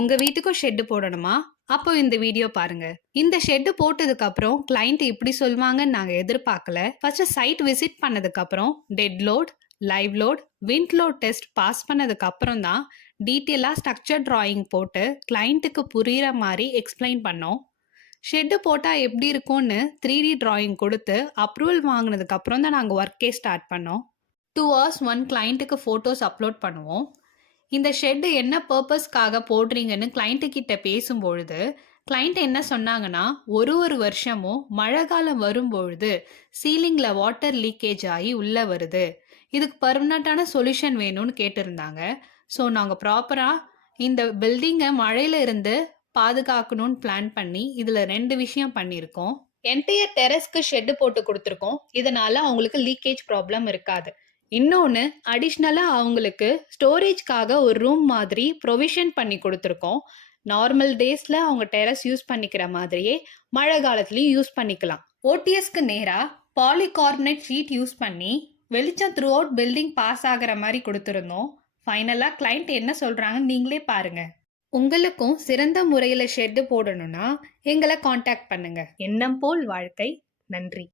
உங்க வீட்டுக்கும் ஷெட் போடணுமா? அப்போ இந்த வீடியோ பாருங்க. இந்த ஷெட் போட்டதுக்கு அப்புறம் கிளையண்ட் இப்படி சொல்வாங்கன்னு நாங்க எதிர்பார்க்கல. ஃபர்ஸ்ட் சைட் விசிட் பண்ணதுக்கு அப்புறம் dead load, live load, wind load test pass பண்ணதுக்கு அப்புறம் தான் டீட்டெயிலா ஸ்ட்ரக்சர் டிராயிங் போட்டு கிளையண்ட்டுக்கு புரியுற மாதிரி எக்ஸ்பிளைன் பண்ணோம். ஷெட்டு போட்டா எப்படி இருக்கும்னு 3D டிராயிங் கொடுத்து அப்ரூவல் வாங்கினதுக்கு அப்புறம் தான் நாங்கள் ஒர்க்கே ஸ்டார்ட் பண்ணோம். 2 hours ஒன் கிளையண்ட்டுக்கு ஃபோட்டோஸ் அப்லோட் பண்ணுவோம். இந்த ஷெட்டு என்ன பர்பஸ்க்காக போடுறீங்கன்னு கிளையண்ட்டு கிட்ட பேசும்பொழுது கிளையண்ட் என்ன சொன்னாங்கன்னா, ஒரு வருஷமும் மழை காலம் வரும்பொழுது சீலிங்கில் வாட்டர் லீக்கேஜ் ஆகி உள்ளே வருது, இதுக்கு பர்மனண்ட்டான சொல்யூஷன் வேணும்னு கேட்டிருந்தாங்க. ஸோ நாங்கள் ப்ராப்பராக இந்த பில்டிங்கை மழையில இருந்து பாதுகாக்கணும்னு பிளான் பண்ணி இதில் 2 விஷயம் பண்ணியிருக்கோம். என்டையர் டெரஸ்க்கு ஷெட்டு போட்டு கொடுத்துருக்கோம். இதனால அவங்களுக்கு லீக்கேஜ் ப்ராப்ளம் இருக்காது. இன்னொன்று, அடிஷ்னலாக அவங்களுக்கு ஸ்டோரேஜ்க்காக ஒரு ரூம் மாதிரி ப்ரொவிஷன் பண்ணி கொடுத்துருக்கோம். நார்மல் டேஸில் அவங்க டெரஸ் யூஸ் பண்ணிக்கிற மாதிரியே மழை காலத்துலையும் யூஸ் பண்ணிக்கலாம். ஓடிஎஸ்க்கு நேராக பாலிகார்பனேட் ஷீட் யூஸ் பண்ணி வெளிச்சம் த்ரூ அவுட் பில்டிங் பாஸ் ஆகிற மாதிரி கொடுத்துருந்தோம். ஃபைனலாக கிளைண்ட் என்ன சொல்கிறாங்கன்னு நீங்களே பாருங்கள். உங்களுக்கும் சிறந்த முறையில் ஷெட்டு போடணும்னா எங்களை காண்டாக்ட் பண்ணுங்க. எண்ணம் போல் வாழ்க்கை. நன்றி.